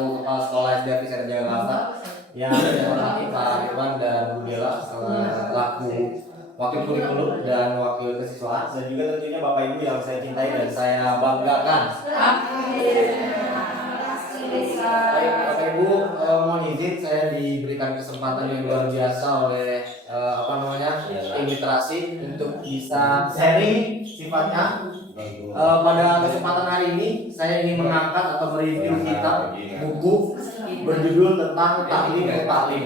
selaku Kepala Sekolah SD Fisika Jakarta yang saya hormati Pak Irwan dan Bu Dela selaku Wakil Kurikulum dan Wakil Kesiswaan, dan juga tentunya Bapak Ibu yang saya cintai dan saya banggakan. Baik, Bapak Ibu, mohon izin saya diberikan kesempatan yang luar biasa oleh tim literasi untuk bisa sharing sifatnya. Pada kesempatan hari ini saya ingin mengangkat atau mereview kitab buku berjudul tentang Ta'lim Muta'lim.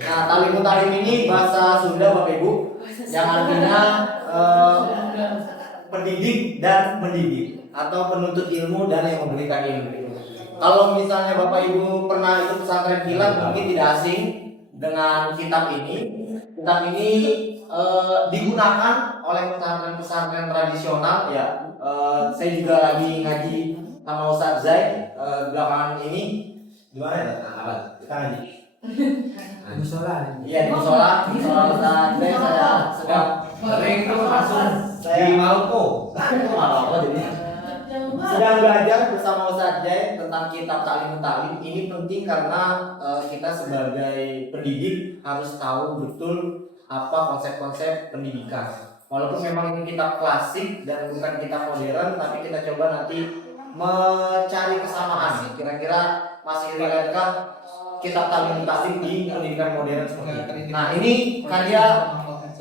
Nah, Ta'lim Muta'lim ini bahasa Sunda Bapak Ibu, yang artinya pendidik dan mendidik atau penuntut ilmu dan yang memberikan ilmu. Kalau misalnya Bapak Ibu pernah ikut pesantren kilat, mungkin tidak asing dengan kitab ini. Kitab ini digunakan oleh pesantren-pesantren tradisional ya. Saya juga lagi ngaji sama Ustadz Zaid belakangan ini. Gimana ya? Kita ngaji. Iya, di musola Ustadz Zaid saya sedang sering itu langsung di Maluku. Sedang belajar bersama Ustadz Zaid tentang kitab Ta'lim Muta'lim. Ini penting karena kita sebagai pendidik harus tahu betul apa konsep-konsep pendidikan. Walaupun memang ini kitab klasik dan bukan kitab modern, tapi kita coba nanti mencari kesamaan. Kira-kira masih relevankah kitab Ta'lim Muta'lim di pendidikan modern seperti ini? Nah, ini karya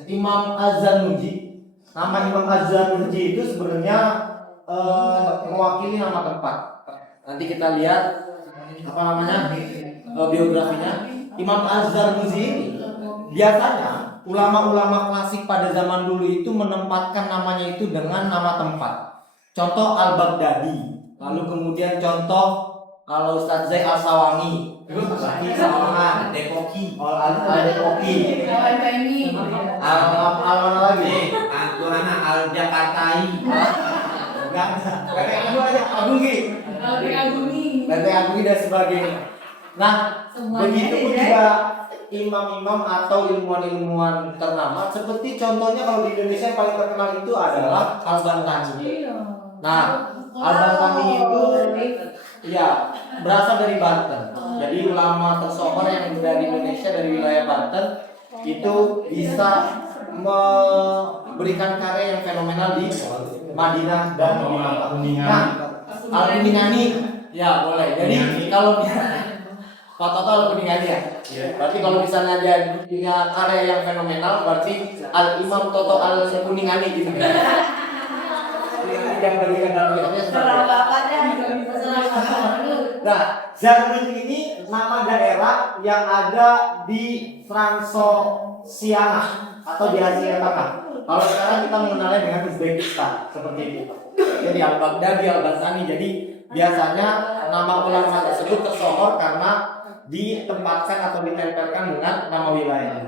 Imam Az-Zarnuji. Nama Imam Az-Zarnuji itu sebenarnya mewakili nama tempat. Nanti kita lihat biografinya. Imam Az-Zarnuji ini biasanya ulama-ulama klasik pada zaman dulu itu menempatkan namanya itu dengan nama tempat. Contoh Al-Baghdadi. Lalu kemudian contoh kalau Ustadz Zaid Al-Sawangi, berarti Sawangan, Depoki, Al-Depoki, Al-mana lagi? Al-Jakartai. Benteng Agungi dan sebagainya. Nah, begitu juga imam-imam atau ilmuwan-ilmuwan ternama, seperti contohnya kalau di Indonesia yang paling terkenal itu adalah Al-Bantani. Nah, Al-Bantani itu ya berasal dari Banten. Jadi ulama tersohor yang dari Indonesia, dari wilayah Banten itu bisa memberikan karya yang fenomenal di Madinah dan di Makkah. Nah, Al-Kuningan ya boleh. Jadi kalau Pak Toto Al-Kuningan ya. Berarti kalau misalnya dia punya karya yang fenomenal, berarti Al-Imam Toto Al-Kuningan gitu. Yang bagian dalam kitabnya Nah, Zarnuji ini nama daerah yang ada di Fransosiana atau di Asia Tengah. Kalau sekarang kita mengenalnya dengan Uzbekistan seperti itu. Jadi Al-Baghdadi, Al-Bantani. Jadi biasanya nama ulama tersebut tersohor karena ditempatkan atau ditempelkan dengan nama wilayah.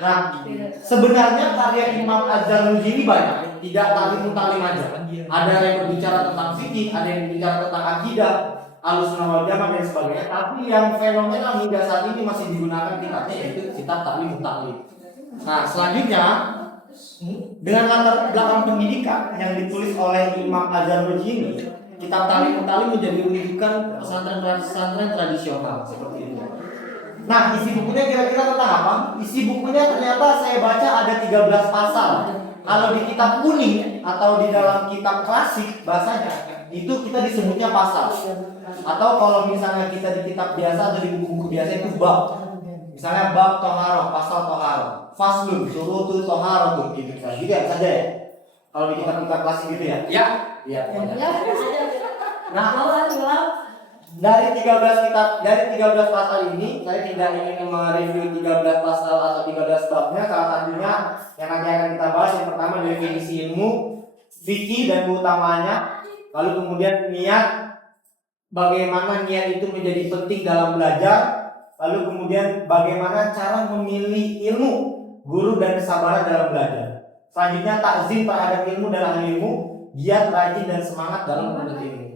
Nah, sebenarnya karya Imam Az-Zarnuji ini banyak, tidak Ta'lim Muta'lim aja. Ada yang berbicara tentang fikih, ada yang berbicara tentang akidah, Ahlussunnah wal Jamaah dan sebagainya. Tapi yang fenomenal hingga saat ini masih digunakan kitabnya yaitu kitab Ta'lim Muta'lim. Nah, selanjutnya dengan latar belakang pendidikan yang ditulis oleh Imam Az-Zarnuji ini, kitab Ta'lim Muta'lim menjadi rujukan pesantren tradisional seperti itu. Nah, isi bukunya kira-kira tentang apa? Isi bukunya ternyata saya baca ada 13 pasal. Kalau di kitab kuning atau di dalam kitab klasik bahasanya itu kita disebutnya pasal. Atau kalau misalnya kita di kitab biasa atau di buku-buku biasa itu bab. Misalnya bab toharo, pasal toharo, faslun, surutu toharo tuh gitu saja. Gitu ya saja ya. Kalau di kitab-kitab klasik gitu ya. Ya. Iya. Nah, dari 13 pasal ini saya tidak ingin mereview 13 pasal atau 13 babnya. Salah satunya yang nanti akan kita bahas yang pertama definisi ilmu, fikih dan keutamanya. Lalu kemudian niat, bagaimana niat itu menjadi penting dalam belajar. Lalu kemudian bagaimana cara memilih ilmu, guru dan kesabaran dalam belajar. Selanjutnya takzim terhadap ilmu dan ahli ilmu, giat, rajin dan semangat dalam menuntut ilmu.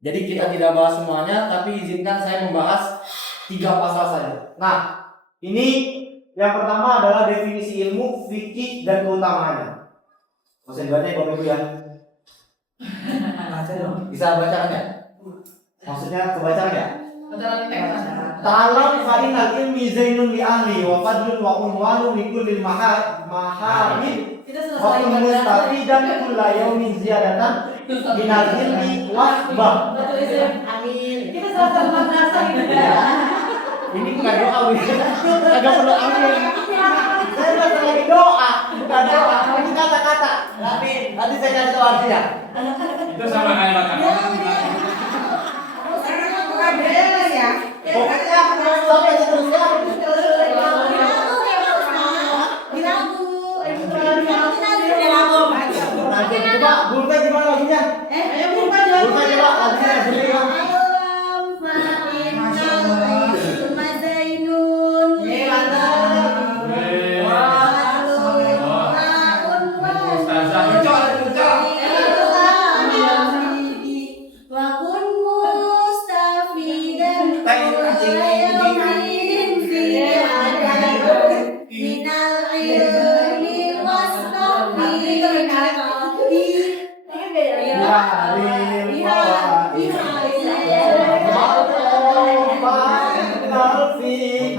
Jadi kita tidak bahas semuanya, tapi izinkan saya membahas 3 pasal saja. Nah, ini yang pertama adalah definisi ilmu, fikih dan keutamaannya. Bisa dibaca ya Bapak Ibu ya? Bisa baca nggak? Maksudnya kebaca nggak? Ta'alam fa'inal ilmi zainun li ahli wa fadlun wa unwanu li kullil mahamid wa kun mustafidan kulla yawmin ziyadatan minal ilmi wasbah. Amin. Kita sama-sama madrasah ini. Ini bukan doa, agak perlu amin. Saya masih lagi doa, bukan doa. Ini kata-kata. Amin. Nanti saya kasih tahu artinya. Itu sama kayak makan. Pokoknya sampai seterusnya. Coba Bulka gimana lagunya? Bulka coba lagunya sendiri.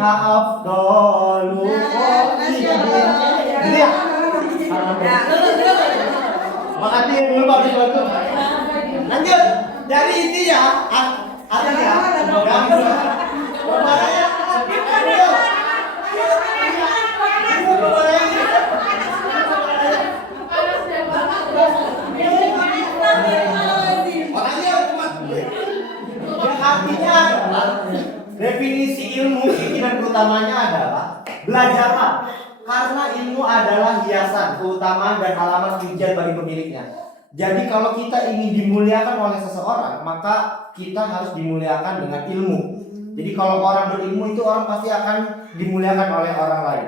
Afdalu gitu ya. Makasih dulu Pak Biswatu. Lanjut. Jadi intinya artinya artinya adalah definisi ilmu ini dan utamanya adalah belajarlah karena ilmu adalah hiasan, keutamaan dan alamat pujian bagi pemiliknya. Jadi kalau kita ingin dimuliakan oleh seseorang, maka kita harus dimuliakan dengan ilmu. Jadi kalau orang berilmu itu orang pasti akan dimuliakan oleh orang lain.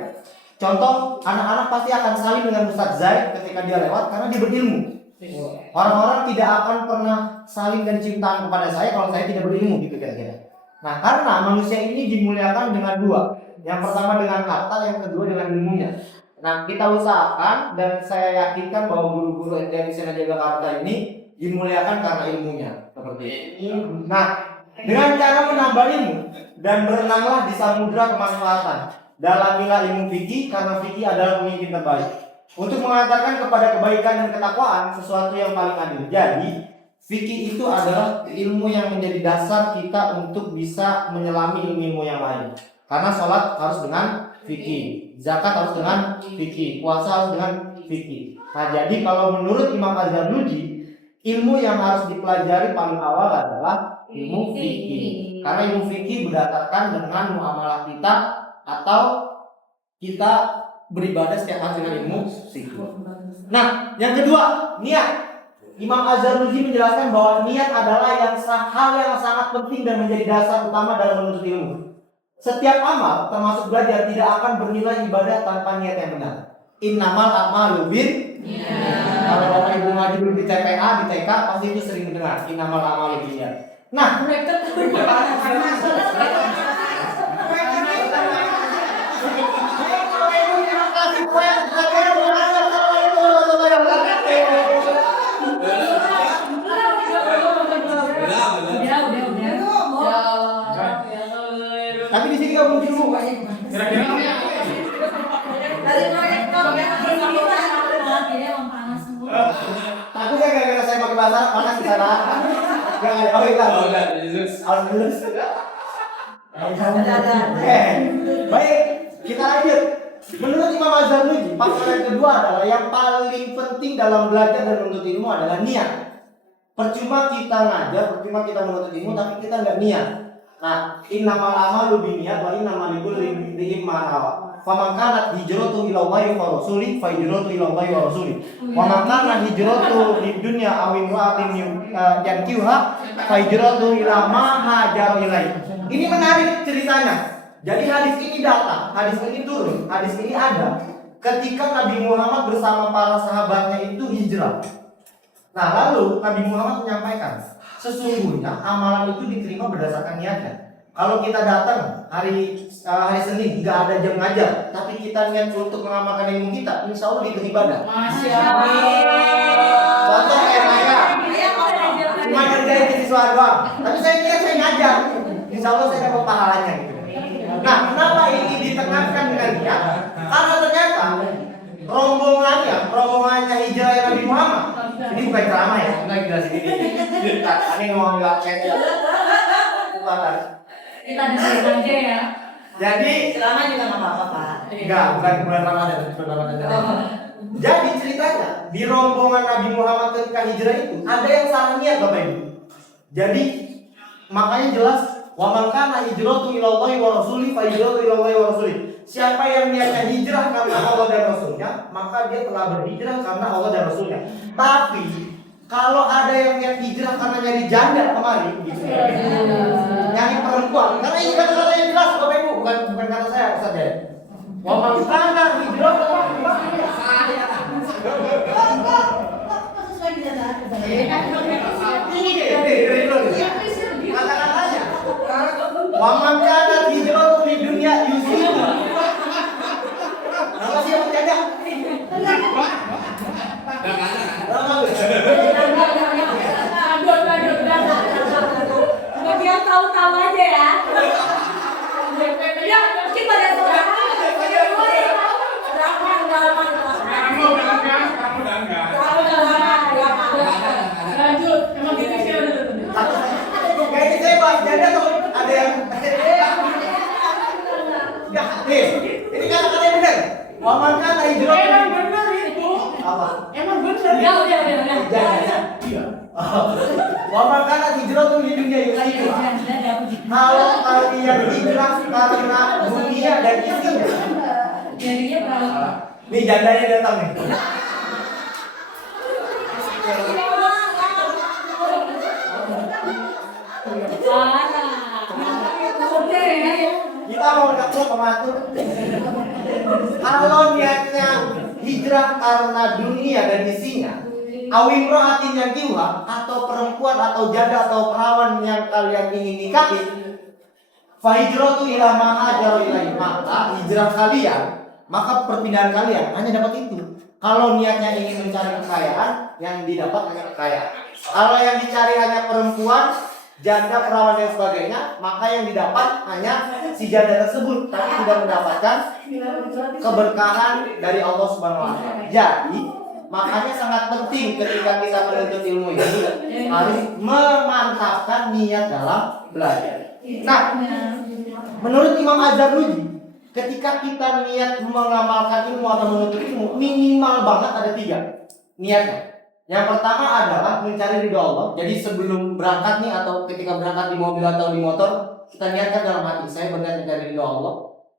Contoh, anak-anak pasti akan saling dengan Ustadz Zaid ketika dia lewat karena dia berilmu. Orang-orang tidak akan pernah saling dan cintaan kepada saya kalau saya tidak berilmu, gitu kira-kira. Nah, karena manusia ini dimuliakan dengan dua. Yang pertama dengan harta, yang kedua dengan ilmunya. Nah, kita usahakan dan saya yakinkan bahwa guru-guru dari Sena Jagakarsa ini dimuliakan karena ilmunya. Seperti ini. Nah, dengan cara menambah ilmu dan berenanglah di samudra kemanfaatan. Dalamilah ilmu fikih karena fikih adalah pemimpin terbaik. Untuk mengantarkan kepada kebaikan dan ketakwaan sesuatu yang paling adil. Jadi, fikih itu adalah ilmu yang menjadi dasar kita untuk bisa menyelami ilmu-ilmu yang lain. Karena sholat harus dengan fikih, zakat harus dengan fikih, puasa harus dengan fikih. Nah, jadi kalau menurut Imam Az-Zarnuji, ilmu yang harus dipelajari paling awal adalah ilmu fikih. Karena ilmu fikih berdasarkan dengan muamalah kita atau kita beribadah setiap hari dengan ilmu fikih. Nah, yang kedua, niat. Imam Az-Zarnuji menjelaskan bahwa niat adalah hal yang sangat penting dan menjadi dasar utama dalam menuntut ilmu. Setiap amal, termasuk belajar, tidak akan bernilai ibadah tanpa niat yang benar. Innamal a'malu binniyat. Kalau bapak ibu ngaji dulu di TPA, di TK, pasti itu sering mendengar innamal a'malu binniyat. Nah, tapi di sini kamu dulu. Aku kan gara-gara saya pakai bahasa panas di sana. Baik, kita lanjut. Menurut Imam Az-Zarnuji, faktor yang kedua adalah yang paling penting dalam belajar dan menuntut ilmu adalah niat. Percuma kita ngajar, percuma kita menuntut ilmu, tapi kita nggak niat. Nah, innamal a'malu binniyat wa innamal likulli imri'in ma nawa. Faman kanat hijratuhu ila Allahi wa rasulih fa hijratuhu ila Allahi wa rasulih. Wa man kana hijratuhu lid dunya aw imra'atin yankihuha fa hijratuhu ila ma hajara ilaihi. Ini menarik ceritanya. Jadi hadis ini datang, hadis ini turun, hadis ini ada ketika Nabi Muhammad bersama para sahabatnya itu hijrah. Nah, lalu Nabi Muhammad menyampaikan, sesungguhnya amalan itu diterima berdasarkan niatnya. Kalau kita datang hari Senin nggak ada jam ngajar, tapi kita niat untuk mengamalkan ilmu kita, insya Allah itu ibadah. Masya Allah. Contoh kayak saya, cuma kerjain di siswa doang, tapi saya niat saya ngajar, insya insya Allah saya dapat pahalanya gitu. Nah, kenapa ini ditengahkan dengan niat? Karena ternyata rombongannya hijrah Nabi Muhammad. Ini bukan ceramah ya, enggak jelasin ini. Ini ngomong nggak kayaknya. Bukan. Kita dengerin aja ya. Jadi Selama juga nggak apa-apa Pak. enggak, bukan bulan Ramadan, bulan Ramadan. Jadi ceritanya di rombongan Nabi Muhammad ketika hijrah itu ada yang salah niat Bapak Ibu. Jadi makanya jelas wa man kana hijratu ilallahi wa rasuli fa hijratu ilallahi wa rasuli. Siapa yang niatnya hijrah karena Allah dan Rasulnya, maka dia telah berhijrah karena Allah dan Rasulnya. Tapi kalau ada yang niat hijrah karena nyari janda kemarin, gitu, nyari perempuan, karena ini kata-kata yang jelas Bapak Ibu, bukan kata saya Ustaz ya. Wa man kana hijratu kata-katanya. Wa man kana hijratu li dunya yusibu. Nama siapa janda? Biar tahu-tahu aja ya. Ya, mungkin pada saudara. Kamu udah enggak. Lanjut, emang gitu sih. Kayaknya saya bahas janda tuh ada yang enggak, nih, ini kata-kata yang benar. Wa man kana hijratu. Emang benar itu. Apa? Emang benar. Ya udah. Janda. Iya. Wa man kana hijratu li dunya yusibu. Kalau kalian hijrah karena dunia dan isinya. Jadinya berapa? Nih jandanya datang nih. Kita mau ngatur pematur. Kalau niatnya hijrah karena dunia dan isinya, awimroatin yang jiwa atau perempuan atau janda atau perawan yang kalian ingin nikahi, fahijratu ila ma hajaru ilaihi, maka hijrah kalian, maka perpindahan kalian hanya dapat itu. Kalau niatnya ingin mencari kekayaan, yang didapat hanya kekayaan. Kalau yang dicari hanya perempuan, janda, perawan dan sebagainya, maka yang didapat hanya si janda tersebut, tapi tidak mendapatkan keberkahan dari Allah Subhanahu wa taala. Jadi, makanya sangat penting ketika kita menuntut ilmu ini harus memantapkan niat dalam belajar. Nah, menurut Imam Az-Zarnuji, ketika kita niat mengamalkan ilmu atau menuntut ilmu, minimal banget ada 3 niatnya. Yang pertama adalah mencari ridho Allah. Jadi sebelum berangkat nih atau ketika berangkat di mobil atau di motor, kita niatkan dalam hati, saya berniat mencari ridho Allah.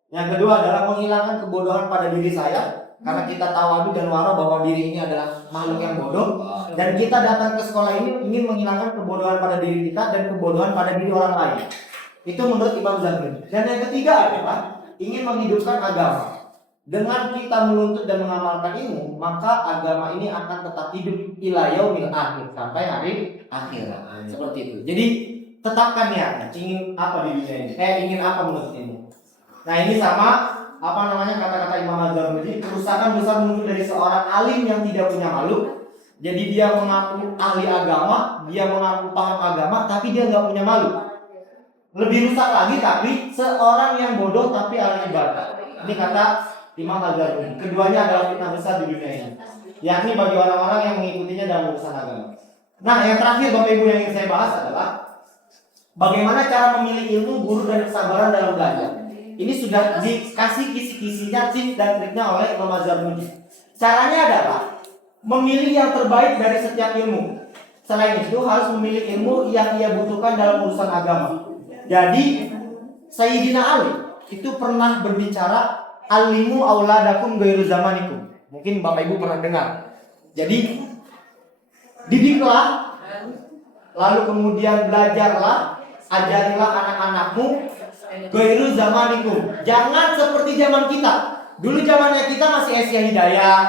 Yang kedua adalah menghilangkan kebodohan pada diri saya, karena kita tawadu dan wara bahwa diri ini adalah makhluk yang bodoh. Dan kita datang ke sekolah ini ingin menghilangkan kebodohan pada diri kita dan kebodohan pada diri orang lain. Itu menurut Imam Zarnuji. Dan yang ketiga adalah ingin menghidupkan agama. Dengan kita menuntut dan mengamalkan ilmu, maka agama ini akan tetap hidup ila yaumil akhir, sampai hari akhirat. Seperti itu. Jadi tetapkan ya, ingin apa di dunia ini? Ingin apa menuntut ilmu. Nah, ini sama kata-kata Imam Az-Zarnuji, kerusakan besar muncul dari seorang alim yang tidak punya malu. Jadi dia mengaku ahli agama, dia mengaku paham agama, tapi dia nggak punya malu. Lebih rusak lagi tapi seorang yang bodoh tapi ahli ibadah. Ini kata Imam Az-Zarnuji. Keduanya adalah fitnah besar di dunia ini, yakni bagi orang-orang yang mengikutinya dalam urusan agama. Nah, yang terakhir Bapak Ibu yang ingin saya bahas adalah bagaimana cara memilih ilmu, guru dan kesabaran dalam belajar. Ini sudah dikasih kisi-kisinya, tips dan triknya oleh Imam Az-Zarnuji. Caranya adalah memilih yang terbaik dari setiap ilmu. Selain itu harus memilih ilmu yang ia butuhkan dalam urusan agama. Jadi Sayyidina Ali itu pernah berbicara, alimu auladakum ghairu zamanikum. Mungkin Bapak Ibu pernah dengar. Jadi didiklah, lalu kemudian belajarlah, ajarilah anak-anakmu ghairu zamanikum. Jangan seperti zaman kita. Dulu zamannya kita masih Asia Hidayah,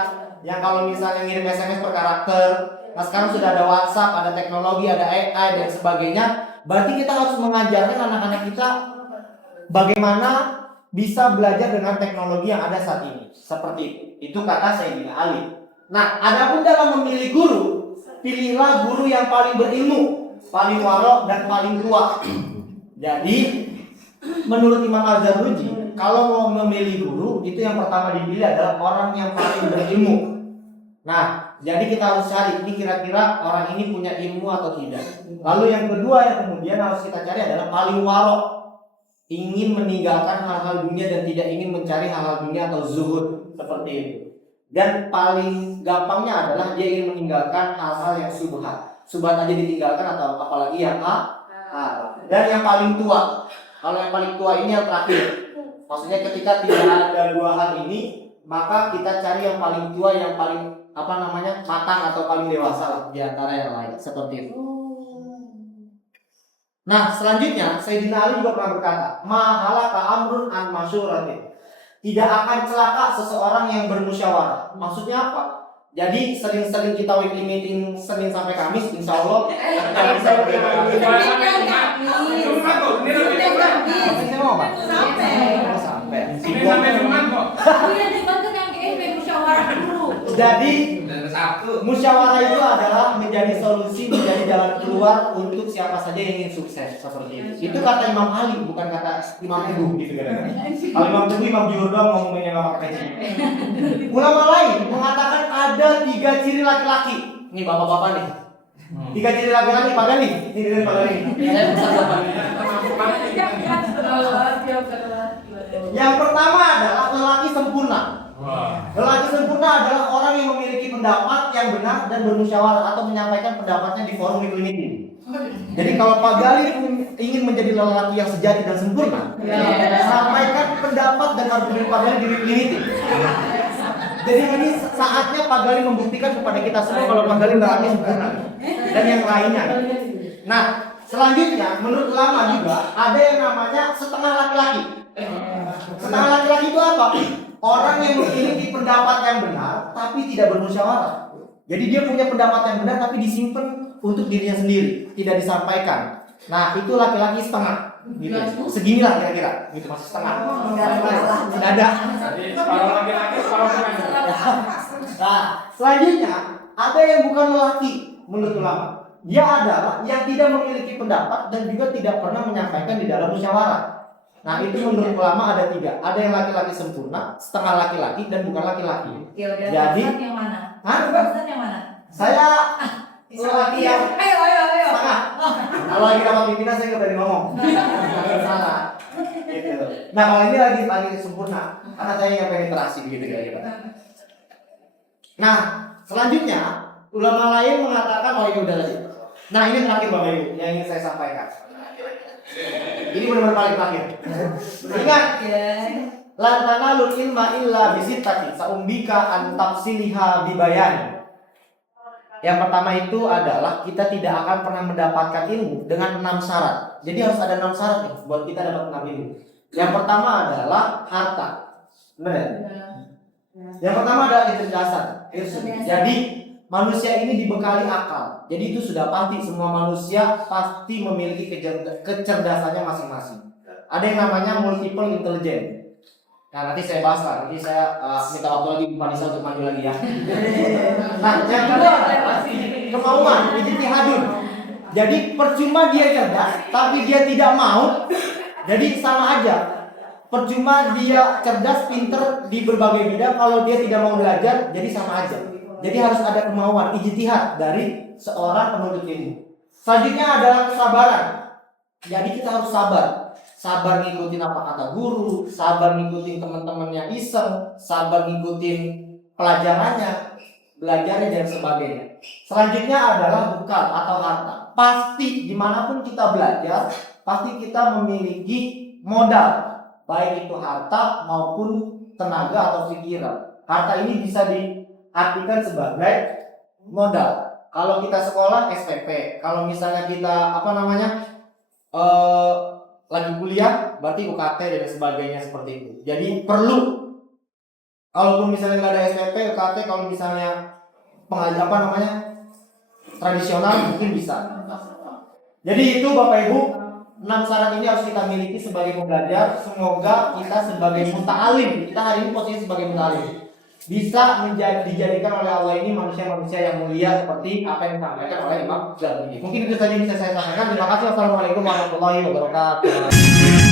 yang kalau misalnya ngirim SMS per karakter. Nah, sekarang sudah ada WhatsApp, ada teknologi, ada AI dan sebagainya. Berarti kita harus mengajarkan anak-anak kita bagaimana bisa belajar dengan teknologi yang ada saat ini. Seperti itu. Itu kata Sayyidina Ali. Nah, adapun dalam memilih guru, pilihlah guru yang paling berilmu, paling warok dan paling tua. Jadi menurut Imam Az-Zarruji, kalau mau memilih guru itu yang pertama dipilih adalah orang yang paling berilmu. Nah, jadi kita harus cari ini kira-kira orang ini punya ilmu atau tidak. Lalu yang kedua yang kemudian harus kita cari adalah paling warok, ingin meninggalkan hal-hal dunia dan tidak ingin mencari hal-hal dunia atau zuhud seperti itu. Dan paling gampangnya adalah dia ingin meninggalkan hal-hal yang subhat. Subhat aja ditinggalkan atau apalagi yang haram. Dan yang paling tua, kalau yang paling tua ini yang terakhir. Maksudnya ketika tidak ada dua hal ini, maka kita cari yang paling tua, yang paling matang atau paling dewasa lah di antara yang lain seperti itu. Nah, selanjutnya Sayyidina Ali juga pernah berkata, "Mahalaka amrun an masyuratin." Tidak akan celaka seseorang yang bermusyawarah. Maksudnya apa? Jadi sering-sering kita weekly meeting Senin sampai Kamis, insya Allah. Saya mau apa? Sampai. Ini sampai Jumat kok. Jadi musyawarah itu adalah menjadi solusi, menjadi jalan keluar untuk siapa saja yang ingin sukses seperti itu. Itu kata Imam Ali, bukan kata Imam Teguh gitu kan. Kalau Imam Teguh, Imam Zuhur doang ngomongnya nggak pakai ciri. Ulama lain mengatakan ada 3 ciri laki-laki. Ini bapak-bapak nih. 3 ciri laki-laki, Pak Gali. Ini dengan Pak Gali. Saya pesan Bapak. Yang pertama adalah lelaki sempurna. Lelaki sempurna adalah orang yang memiliki pendapat yang benar dan bermusyawarah atau menyampaikan pendapatnya di forum weekly meeting. Jadi kalau Pak Gali ingin menjadi lelaki yang sejati dan sempurna, sampaikan pendapat dan argumen Pak Gali di weekly meeting. Jadi ini saatnya Pak Gali membuktikan kepada kita semua kalau Pak Gali lelaki sempurna dan yang lainnya. Nah, selanjutnya menurut ulama juga ada yang namanya setengah laki-laki. Setengah laki-laki itu apa? Orang yang memiliki pendapat yang benar tapi tidak bermusyawarah. Jadi dia punya pendapat yang benar tapi disimpan untuk dirinya sendiri, tidak disampaikan. Nah, itu laki-laki setengah. Gitu. Seginilah kira-kira. Gitu masih setengah. Tidak ada. Kalau laki-laki kalau Nah, selanjutnya ada yang bukan lelaki menurut ulama. Dia adalah yang tidak memiliki pendapat dan juga tidak pernah menyampaikan di dalam musyawarah. Nah, itu menurut ulama ada 3. Ada yang laki-laki sempurna, setengah laki-laki, dan bukan laki-laki. Jadi yang mana? Ustaz yang mana? Saya laki yang Ayo. setengah. Kalau lagi dapat pimpinan saya nggak berani ngomong. Salah. Gitu. Nah, kalau ini lagi sempurna, karena saya yang penetrasi begitu kira-kira. Nah, selanjutnya ulama lain mengatakan ini udah tadi. Nah, ini terakhir Bapak Ibu yang ingin saya sampaikan. Ini benar-benar paling terakhir. Ingat, lan tanalul ilma illa bisittati saumbika an tafsiliha bibayan. Yang pertama itu adalah kita tidak akan pernah mendapatkan ilmu dengan 6 syarat. Jadi harus ada 6 syarat nih buat kita dapat 6 ilmu. Yang pertama adalah harta. Benar ya? Yang pertama adalah kecerdasan. Jadi manusia ini dibekali akal. Jadi itu sudah pasti semua manusia pasti memiliki kecerdasannya masing-masing. Ada yang namanya multiple intelligence. Nah, nanti saya bahas lah. Nanti saya minta waktu lagi Bu Vanessa untuk maju lagi ya. Nah, yang kedua adalah kemauan, ijtihadun. Jadi percuma dia cerdas, tapi dia tidak mau. Jadi sama aja. Percuma dia cerdas, pinter di berbagai bidang, kalau dia tidak mau belajar, jadi sama aja. Jadi harus ada kemauan, ijtihad dari seorang penuntut ilmu. Selanjutnya adalah kesabaran. Jadi kita harus sabar. Sabar ngikutin apa kata guru, sabar ngikutin teman-teman yang iseng, sabar ngikutin pelajarannya, belajarnya dan sebagainya. Selanjutnya adalah bekal atau harta. Pasti dimanapun kita belajar, pasti kita memiliki modal, baik itu harta maupun tenaga atau pikiran. Harta ini bisa diartikan sebagai modal. Kalau kita sekolah SPP, kalau misalnya kita lagi kuliah berarti UKT dan sebagainya seperti itu. Jadi perlu, kalaupun misalnya nggak ada SPP, UKT, kalau misalnya tradisional mungkin bisa. Jadi itu Bapak Ibu, 6 syarat ini harus kita miliki sebagai pembelajar. Semoga kita sebagai muta'alim, kita hari ini posisi sebagai muta'alim. bisa dijadikan oleh Allah ini manusia-manusia yang mulia seperti apa yang disampaikan oleh Imam Ghazali. Mungkin itu saja yang bisa saya sampaikan. Terima kasih. Wassalamualaikum warahmatullahi wabarakatuh.